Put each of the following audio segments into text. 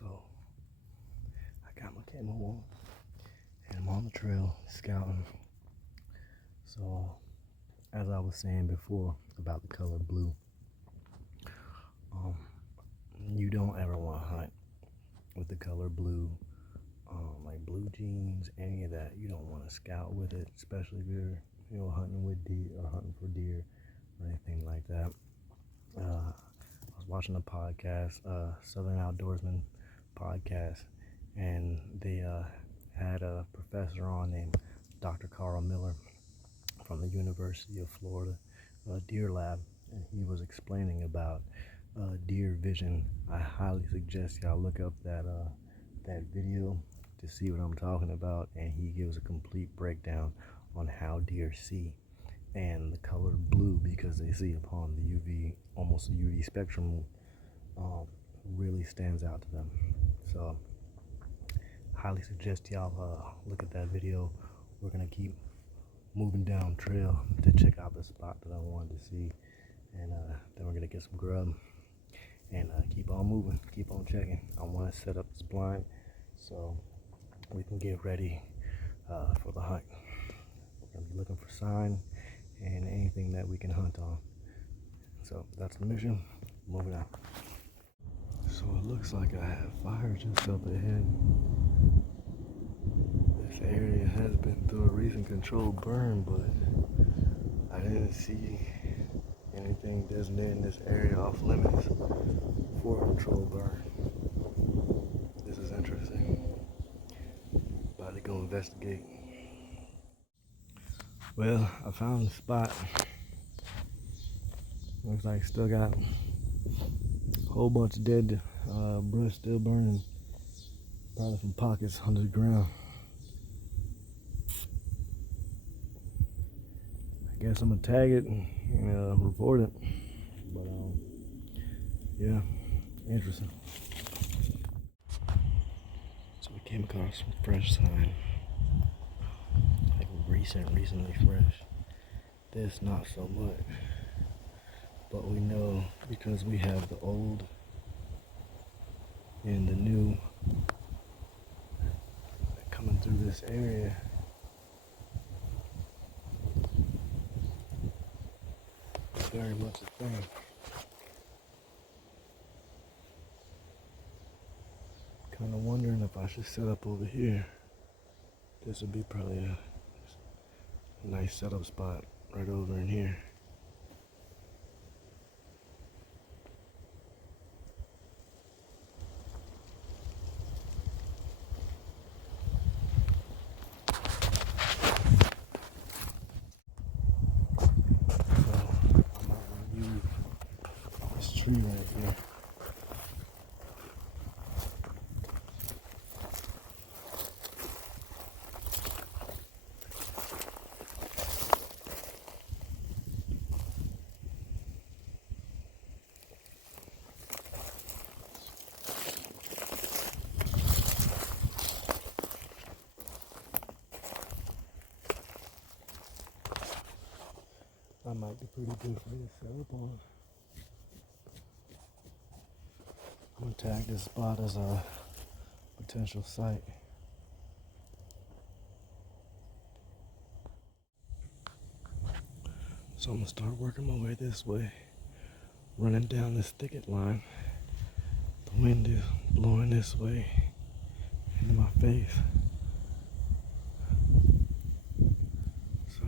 So I got my camo on and I'm on the trail scouting. So as I was saying before about the color blue, you don't ever want to hunt with the color blue, like blue jeans, any of that. You don't want to scout with it, especially if you're hunting with deer or hunting for deer or anything like that. I was watching a podcast, Southern Outdoorsman podcast, and they had a professor on named Dr. Carl Miller from the University of Florida Deer Lab, and he was explaining about deer vision. I highly suggest y'all look up that video to see what I'm talking about, and he gives a complete breakdown on how deer see and the color blue, because they see upon the UV, almost the UV spectrum really stands out to them. So highly suggest y'all look at that video. We're gonna keep moving down trail to check out the spot that I wanted to see, and then we're gonna get some grub and keep on moving, keep on checking. I want to set up this blind so we can get ready for the hunt. We're gonna be looking for sign and anything that we can hunt on. So that's the mission. Moving out. So it looks like I have fire just up ahead. This area has been through a recent controlled burn, but I didn't see anything designating this area off limits for a controlled burn. This is interesting. About to go investigate. Well, I found the spot. Looks like still got a whole bunch of dead brush still burning. Probably some pockets under the ground. I guess I'm gonna tag it and report it. But yeah, interesting. So we came across some fresh sign, like recently fresh. This not so much, but we know because we have the old and the new coming through this area. Very much a thing. Kind of wondering if I should set up over here. This would be probably a nice setup spot right over in here. Tree right here. That might be pretty good for me to set up on. I'm gonna tag this spot as a potential site. So I'm gonna start working my way this way, running down this thicket line. The wind is blowing this way into my face. So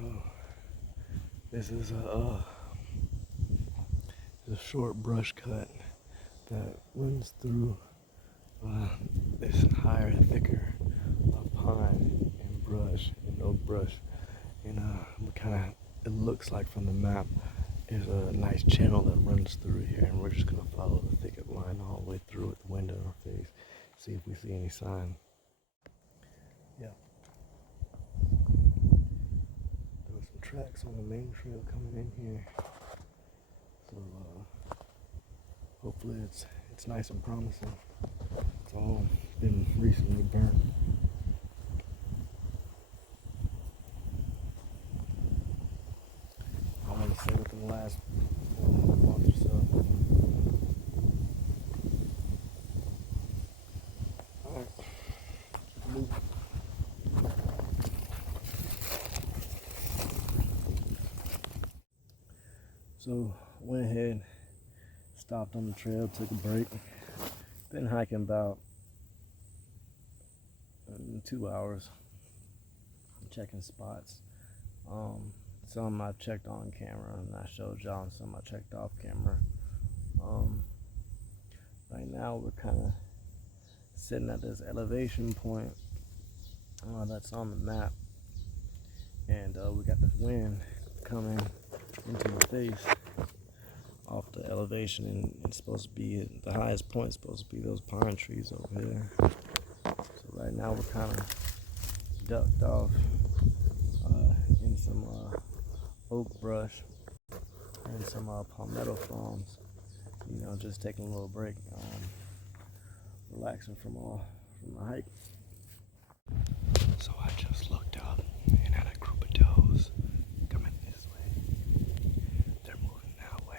this is a short brush cut that runs through this higher, thicker pine and brush and oak brush, and it looks like from the map is a nice channel that runs through here, and we're just gonna follow the thicket line all the way through with the wind in our face, see if we see any sign. Yeah, there were some tracks on the main trail coming in here, so hopefully it's nice and promising. It's all been recently burnt. I want to say within the last month or so. So went ahead, stopped on the trail, took a break. Been hiking about 2 hours, checking spots. Some I checked on camera and I showed y'all, and some I checked off camera. Right now we're kind of sitting at this elevation point that's on the map, and we got the wind coming into my face off the elevation, and it's supposed to be the highest point is supposed to be those pine trees over here. So right now we're kind of ducked off in some oak brush and some palmetto fronds, you know, just taking a little break, relaxing from the hike. So I just looked up and had a group of does coming this way. They're moving that way.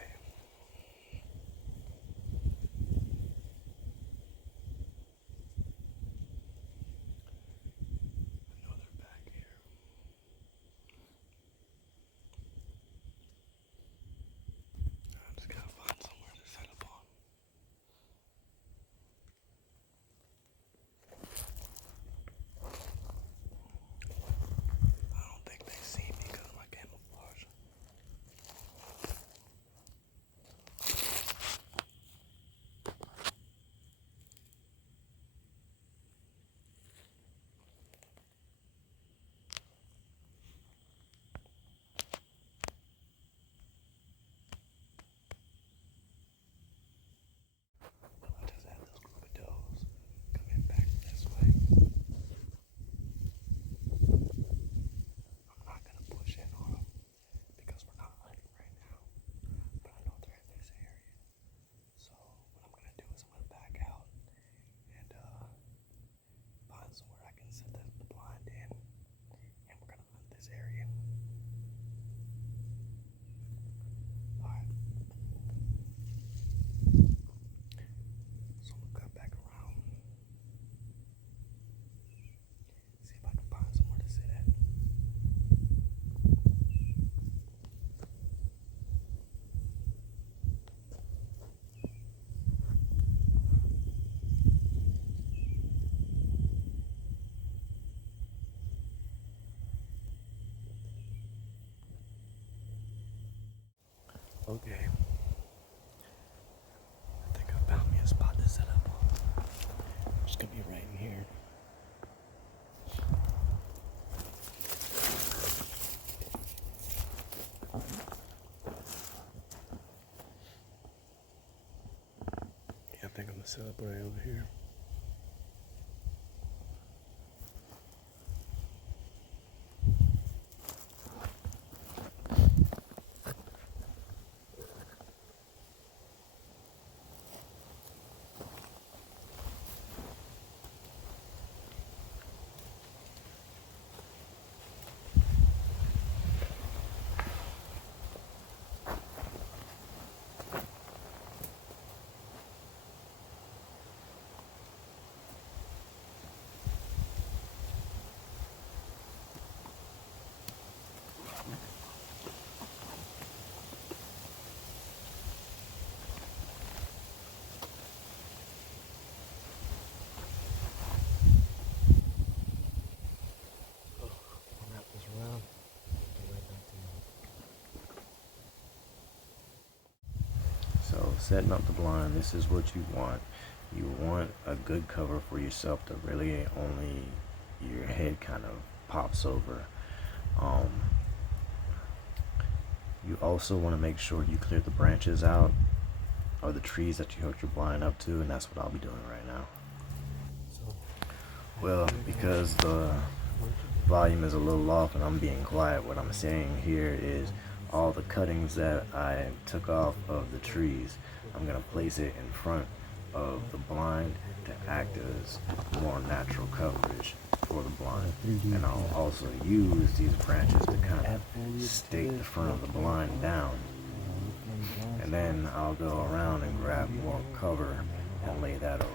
I know they're back here. I just gotta find somewhere to set up on. I don't think they see me because of my camouflage. I just had this group of does coming back this way. I'm not gonna push in on them because we're not hunting right now, but I know they're in this area. So what I'm gonna do is I'm gonna back out and find somewhere I can set the blind in, and we're gonna hunt this area. Alright. So I'm gonna cut back around. See if I can find somewhere to sit at. Okay. I think I found me a spot to set up on. It's gonna be right in here. Yeah, I think I'm gonna set up right over here. Wrap this around. Get right back to you. So setting up the blind, this is what you want. You want a good cover for yourself that really only your head kind of pops over. You also want to make sure you clear the branches out or the trees that you hook your blind up to, and that's what I'll be doing right now. Well, because the volume is a little off and I'm being quiet, what I'm saying here is all the cuttings that I took off of the trees, I'm going to place it in front of the blind to act as more natural coverage for the blind. And I'll also use these branches to kind of stake the front of the blind down. And then I'll go around and grab more cover and lay that over.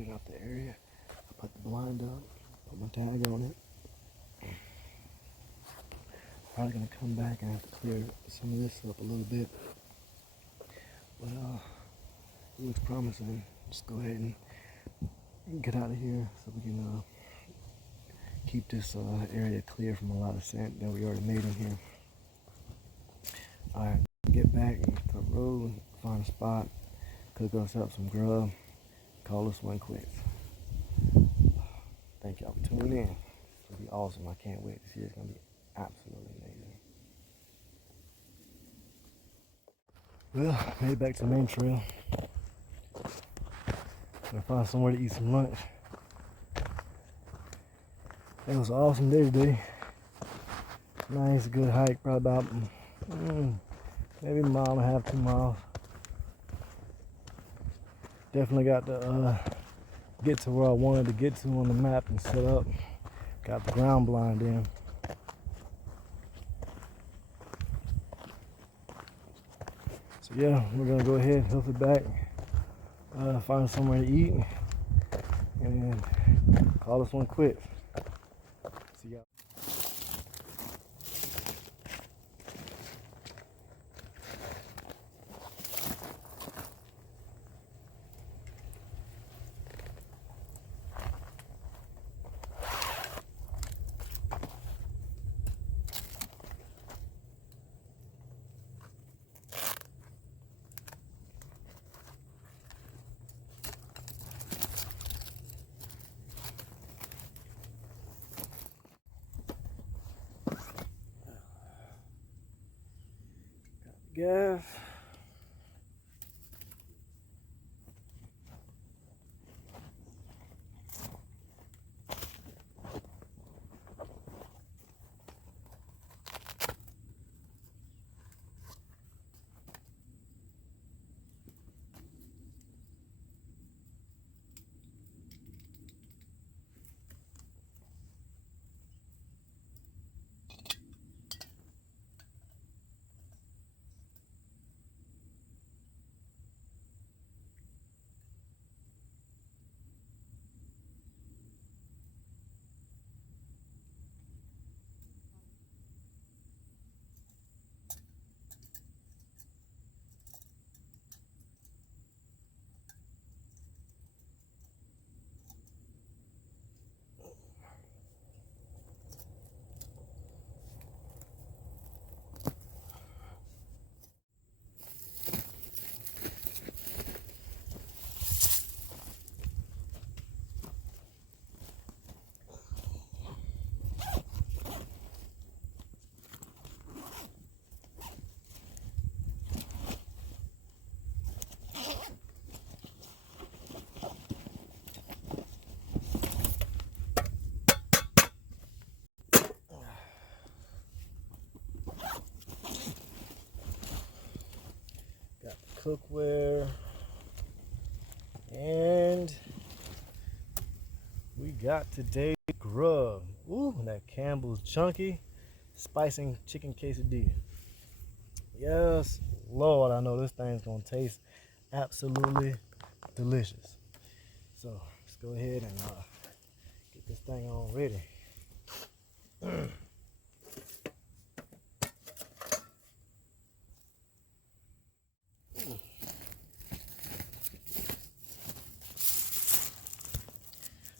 cleared out the area. I put the blind up, put my tag on it. Probably gonna come back and have to clear some of this up a little bit. But it looks promising. Just go ahead and get out of here so we can keep this area clear from a lot of scent that we already made in here. Alright, get back to the road, find a spot, cook us up some grub, call this one quits. Thank y'all for tuning in. It's gonna be awesome. I can't wait to see it. It's gonna be absolutely amazing. Well, made it back to the main trail. Gonna find somewhere to eat some lunch. It was an awesome day today. Nice, good hike, probably about maybe a mile and a half, 2 miles. Definitely got to get to where I wanted to get to on the map and set up. Got the ground blind in. So yeah, we're gonna go ahead, hoof it back, find somewhere to eat, and call this one quits. See y'all. Gas. Cookware, and we got today grub. Ooh, that Campbell's chunky spicing chicken quesadilla. Yes, Lord, I know this thing's gonna taste absolutely delicious. So let's go ahead and get this thing on ready.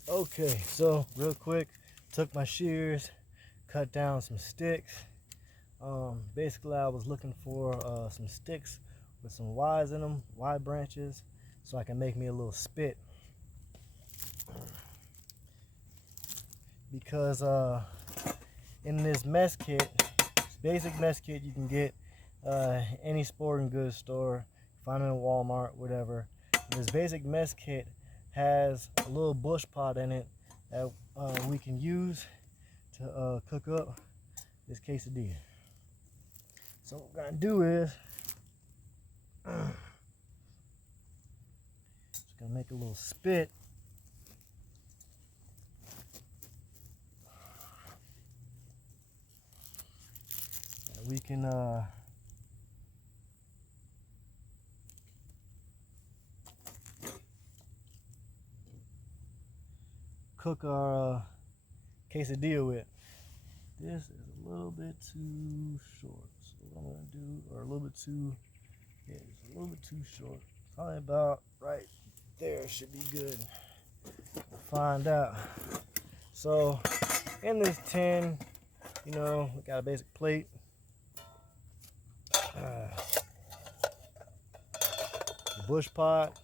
Okay, so real quick, took my shears, cut down some sticks. Basically, I was looking for some sticks with some Ys in them, Y branches, so I can make me a little spit. Because in this mess kit, basic mess kit you can get any sporting goods store, find it in Walmart, whatever. This basic mess kit has a little bush pot in it that we can use to cook up this quesadilla. So what we're gonna do is just gonna make a little spit. And we can cook our quesadilla with. This is a little bit too short. So what I'm gonna do, or a little bit too, yeah, it's a little bit too short. Probably about right there should be good. We'll find out. So in this tin, you know, we got a basic plate. The bush pot.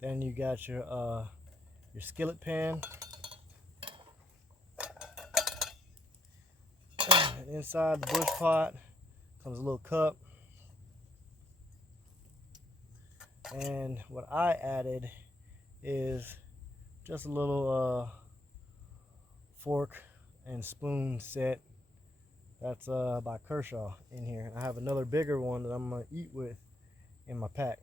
Then you got your skillet pan. And inside the bush pot comes a little cup. And what I added is just a little fork and spoon set. That's by Kershaw in here. And I have another bigger one that I'm gonna eat with in my pack.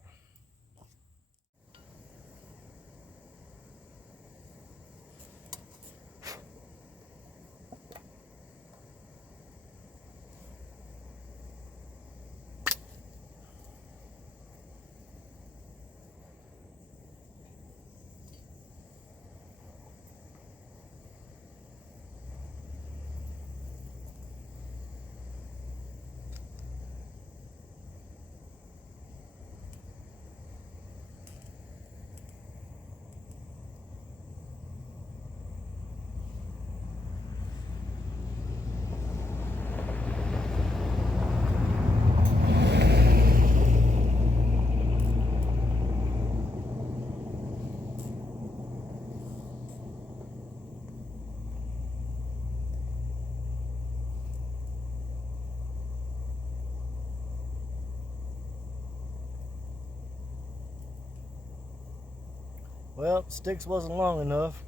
Well, sticks wasn't long enough,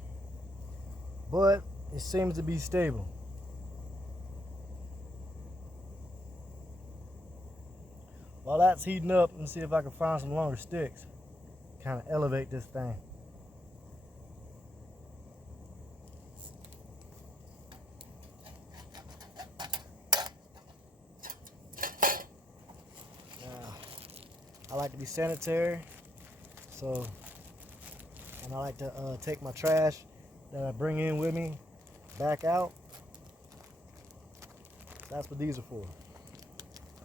but it seems to be stable. While that's heating up, let's see if I can find some longer sticks. Kind of elevate this thing. Now, I like to be sanitary, so, and I like to take my trash that I bring in with me back out. That's what these are for.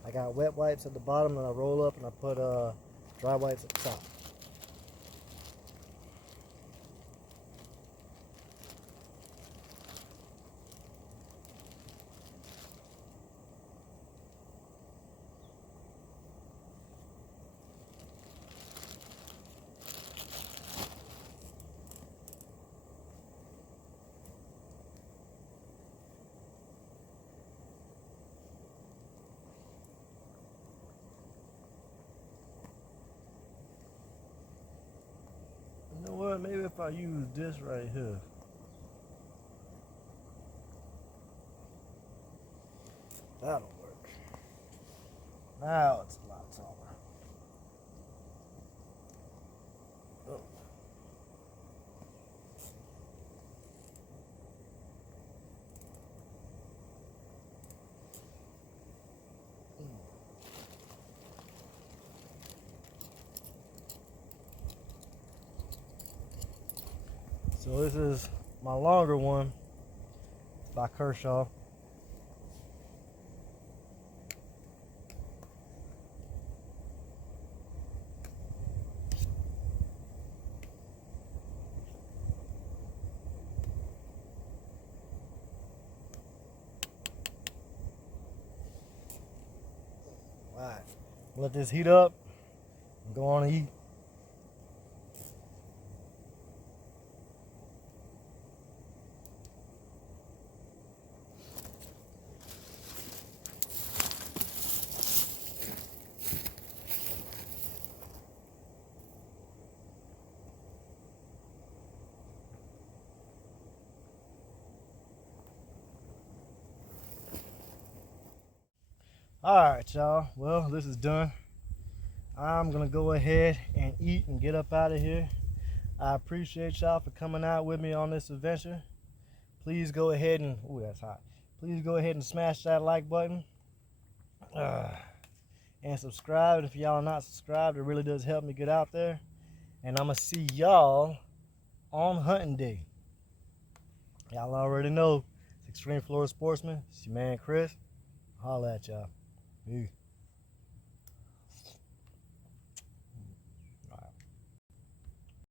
I got wet wipes at the bottom that I roll up, and I put dry wipes at the top. You know what? Maybe if I use this right here. That'll work. Now it's a lot taller. Oh. So this is my longer one by Kershaw. Alright, let this heat up and go on and eat. Alright, y'all. Well, this is done. I'm going to go ahead and eat and get up out of here. I appreciate y'all for coming out with me on this adventure. Please go ahead and, ooh, that's hot. Please go ahead and smash that like button. And subscribe. If y'all are not subscribed, it really does help me get out there. And I'm going to see y'all on hunting day. Y'all already know. It's Extreme Florida Sportsman. It's your man Chris. Holla at y'all. Peace.